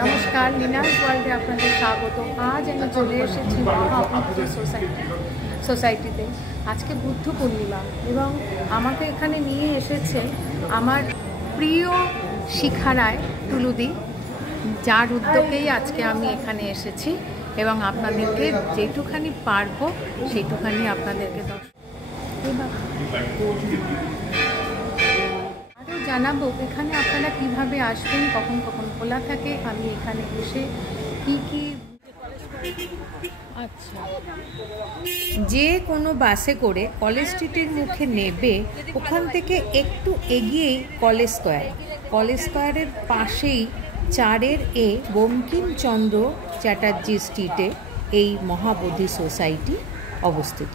নমস্কার, লিনাস ওয়ার্ল্ডে আপনাদের স্বাগত। আজ আমি চলে এসেছি মহাবুদ্ধি সোসাইটিতে। আজকে বুদ্ধ পূর্ণিমা এবং আমাকে এখানে নিয়ে এসেছে আমার প্রিয় শিখা রায় টুলুদি, যার উদ্যোগেই আজকে আমি এখানে এসেছি এবং আপনাদেরকে যেটুখানি পারবো সেইটুখানি আপনাদেরকে আরও জানাবো এখানে আপনারা কিভাবে আসবেন, কখন কখন খোলা থাকে, আমি এখানে এসে কি আচ্ছা যে কোনো বাসে করে কলেজ স্ট্রিটের মুখে নেবে, ওখান থেকে একটু এগিয়েই কলেজ স্কোয়ারের পাশেই 4 A বঙ্কিমচন্দ্র চ্যাটার্জি স্ট্রিটে এই মহাবোধি সোসাইটি অবস্থিত,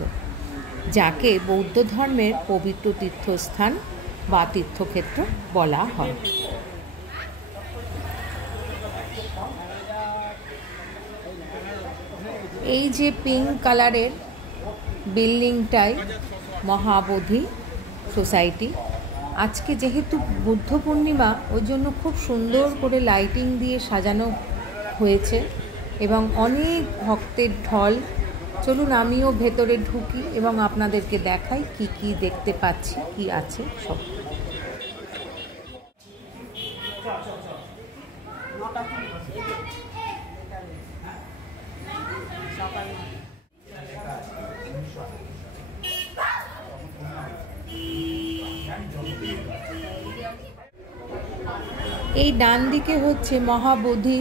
যাকে বৌদ্ধ ধর্মের পবিত্র তীর্থস্থান বা তীর্থক্ষেত্র বলা হয়। এই যে পিঙ্ক কালারের বিল্ডিংটাই মহাবোধি সোসাইটি। আজকে যেহেতু বুদ্ধ পূর্ণিমা, ওই জন্য খুব সুন্দর করে লাইটিং দিয়ে সাজানো হয়েছে এবং অনেক ভক্তের ঢল। চলুন আমিও ভেতরে ঢুকি এবং আপনাদেরকে দেখাই কি কি দেখতে পাচ্ছি, কি আছে সব। এই ডান দিকে হচ্ছে মহাবোধি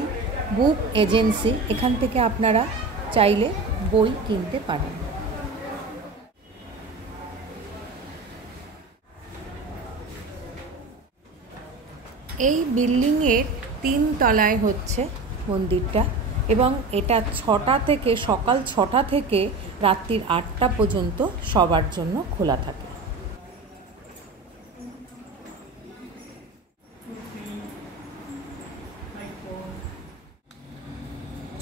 বুক এজেন্সি, এখান থেকে আপনারা চাইলে বই কিনতে পারেন। এই বিল্ডিংয়ের 3 তলায় হচ্ছে মন্দিরটা এবং এটা সকাল 6টা থেকে রাত্রির 8টা পর্যন্ত সবার জন্য খোলা থাকে।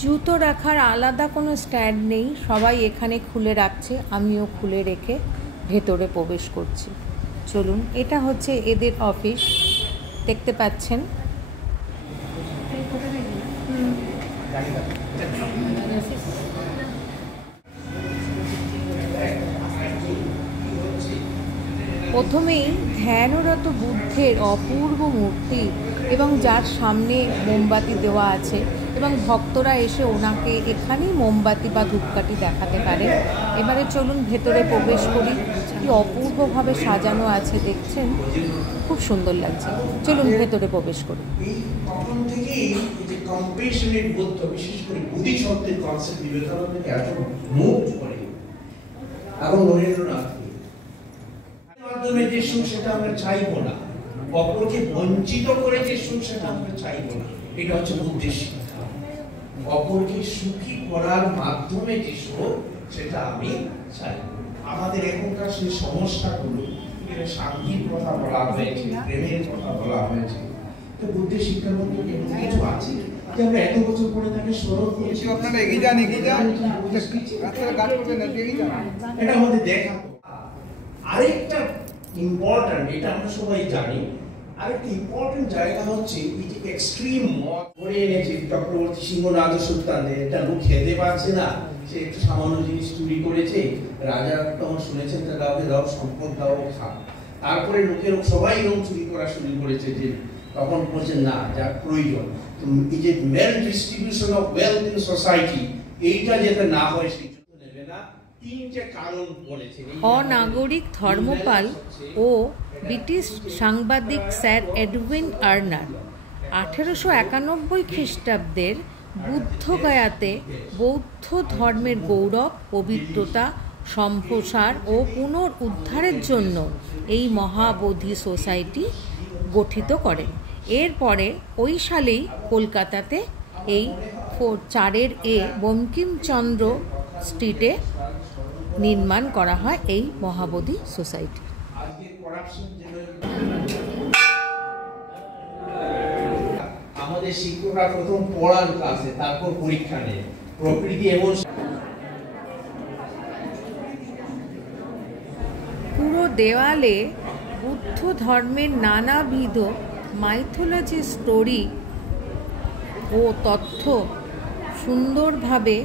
জুতো রাখার আলাদা কোনো স্ট্যান্ড নেই, সবাই এখানে খুলে রাখছে, আমিও খুলে রেখে ভেতরে প্রবেশ করছি। চলুন, এটা হচ্ছে এদের অফিস, দেখতে পাচ্ছেন। প্রথমেই ধ্যানরত বুদ্ধের অপূর্ব মূর্তি এবং যার সামনে মোমবাতি দেওয়া আছে এবং ভক্তরা এসে ওনাকে এখানেই মোমবাতি বা ধূপকাঠি দেখাতে পারে। এবারে চলুন ভেতরে প্রবেশ করি। কি অপূর্বভাবে সাজানো আছে দেখছেন, খুব সুন্দর লাগছে। চলুন ভেতরে প্রবেশ করি। তখন থেকেই যে কম্প্যাশনেট বুদ্ধ, বিশেষ করে বুদ্ধি শব্দের কনসেপ্ট বিবেকানন্দকে এত মুভ করে এবং নরেন্দ্রনাথ মাধ্যমে যে সুখ সেটা আমরা চাইবো না, অপরকে বঞ্চিত করে যে সুখ সেটা আমরা চাইবো না। এটা হচ্ছে বুদ্ধির শিক্ষা। অপরকে সুখী করার মাধ্যমে যে সুখ সেটা আমি চাই। আমাদের এখনকার সেই সমস্যাগুলো, শান্তির কথা বলা হয়েছে, প্রেমের কথা বলা হয়েছে, তো বুদ্ধের শিক্ষার মধ্যে এমন কিছু আছে যে আমরা এত বছর পরে তাকে স্মরণ করছি। আপনারা এগিয়ে যান এটা আমাদের দেখা। আরেকটা ইম্পর্টেন্ট, এটা আমরা সবাই জানি, আরেকটা ইম্পর্টেন্ট জায়গা হচ্ছে এই যে এক্সট্রিম মত করে এনেছে চক্রবর্তী সিংহনাদ সুলতানদের। একটা লোক খেতে পারছে না, সে একটু সামান্য জিনিস চুরি করেছে, রাজা তখন শুনেছেন তারা ওকে দাও, সম্পদ দাও, খা। তারপরে লোকের সবাই এরকম চুরি করা শুরু করেছে, যে তখন বলছেন না, যা প্রয়োজন এই যে well distribution of wealth in society, এইটা যাতে না হয় সেই জন্য নেবে না। অনাগরিক ধর্মপাল ও ব্রিটিশ সাংবাদিক স্যার এডউইন আর্নার 1891 খ্রিস্টাব্দের বুদ্ধগয়াতে বৌদ্ধ ধর্মের গৌরব, পবিত্রতা, সম্প্রসার ও পুনরুদ্ধারের জন্য এই মহাবোধি সোসাইটি গঠিত করেন। এরপরে ওই সালেই কলকাতাতে এই 4 A বঙ্কিমচন্দ্র স্ট্রিটে নির্মাণ করা হয় এই মহাবোধি সোসাইটি। আমাদের শিক্ষকরা প্রথম পড়ান ক্লাসে, তারপর পরীক্ষা নেয়। প্রকৃতি এমন পুরো দেওয়ালে বুদ্ধ ধর্মের নানাবিধ মাইথোলজি স্টোরি ও তথ্য সুন্দরভাবে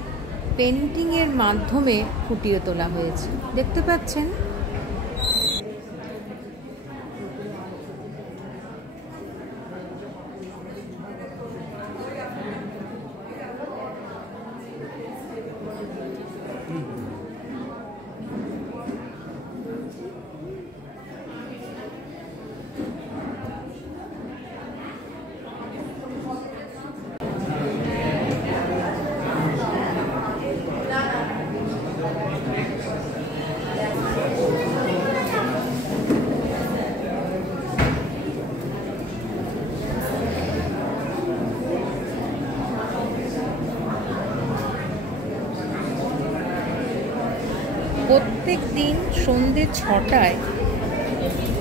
পেন্টিংয়ের মাধ্যমে ফুটিয়ে তোলা হয়েছে। দেখতে পাচ্ছেন প্রত্যেক দিন সন্ধ্যে 6টায়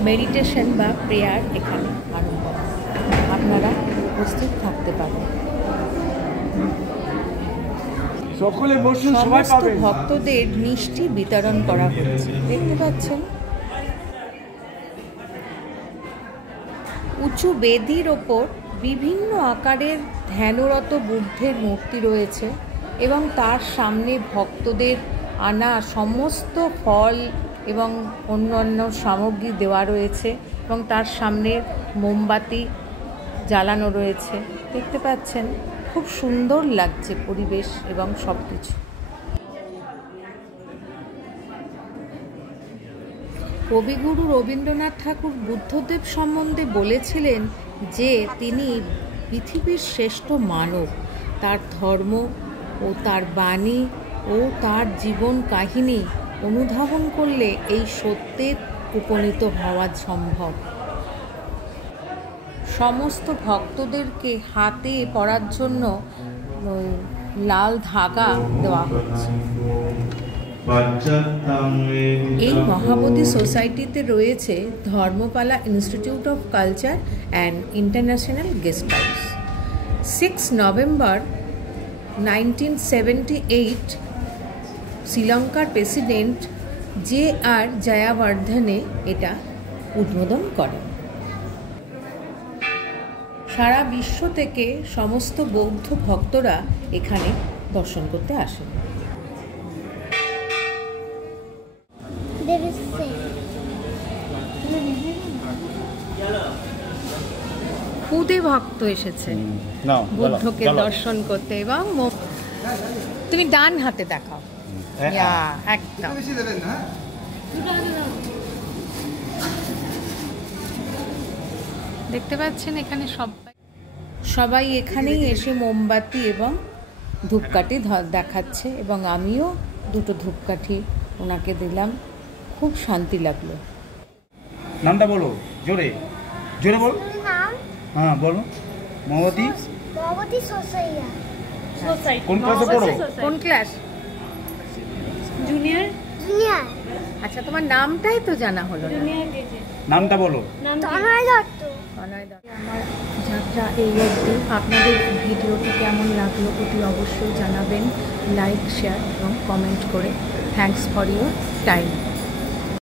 মেডিটেশন বা প্রেয়ার এখানে আরম্ভ হয়। আপনারা উপস্থিত থাকতে পারেন। সকলে বসুন, সবাই সমস্ত পাবেন। ভক্তদের মিষ্টি বিতরণ করা হচ্ছে। দেখতে পাচ্ছেন উঁচু বেদির ওপর বিভিন্ন আকারের ধ্যানরত বুদ্ধের মূর্তি রয়েছে এবং তার সামনে ভক্তদের আনা সমস্ত ফল এবং অন্যান্য সামগ্রী দেওয়া রয়েছে এবং তার সামনে মোমবাতি জ্বালানো রয়েছে। দেখতে পাচ্ছেন খুব সুন্দর লাগছে পরিবেশ এবং সব কিছু। কবিগুরু রবীন্দ্রনাথ ঠাকুর বুদ্ধদেব সম্বন্ধে বলেছিলেন যে তিনি পৃথিবীর শ্রেষ্ঠ মানব। তার ধর্ম ও তার বাণী ও তার জীবন কাহিনী অনুধাবন করলে এই সত্যের উপনীত হওয়া সম্ভব। সমস্ত ভক্তদেরকে হাতে পরার জন্য লাল ধাগা দেওয়া হচ্ছে। এই মহাবোধি সোসাইটিতে রয়েছে Dharmapala institute of culture and international guest house. 6 নভেম্বর 1978 শ্রীলঙ্কার প্রেসিডেন্ট JR জয়াবর্ধনে এটা উদ্বোধন করেন। সারা বিশ্ব থেকে সমস্ত বৌদ্ধ ভক্তরা এখানে দর্শন করতে আসেন। খুদে ভক্ত এসেছে বুদ্ধকে দর্শন করতে এবং তুমি ডান হাতে দেখাও। একদম দেখতে পাচ্ছেন এখানে সবাই এখানেই এসে মোমবাতি এবং ধূপকাঠি দেখাচ্ছে এবং আমিও দুটো ধূপকাঠি ওনাকে দিলাম। খুব শান্তি লাগলো। নামটা বলো, জোরে জোরে বল। হ্যাঁ বলো। মহাবোধি সোসাইটি। কোন ক্লাসে পড়ো? কোন ক্লাস? জুনিয়র। আচ্ছা, তোমার নামটাই তো জানা হলো না। নামটা বলো। আমার যাত্রা এই অবধি। আপনাদের ভিডিওটি কেমন লাগলো অতি অবশ্যই জানাবেন, লাইক, শেয়ার এবং কমেন্ট করে। Thanks for your time.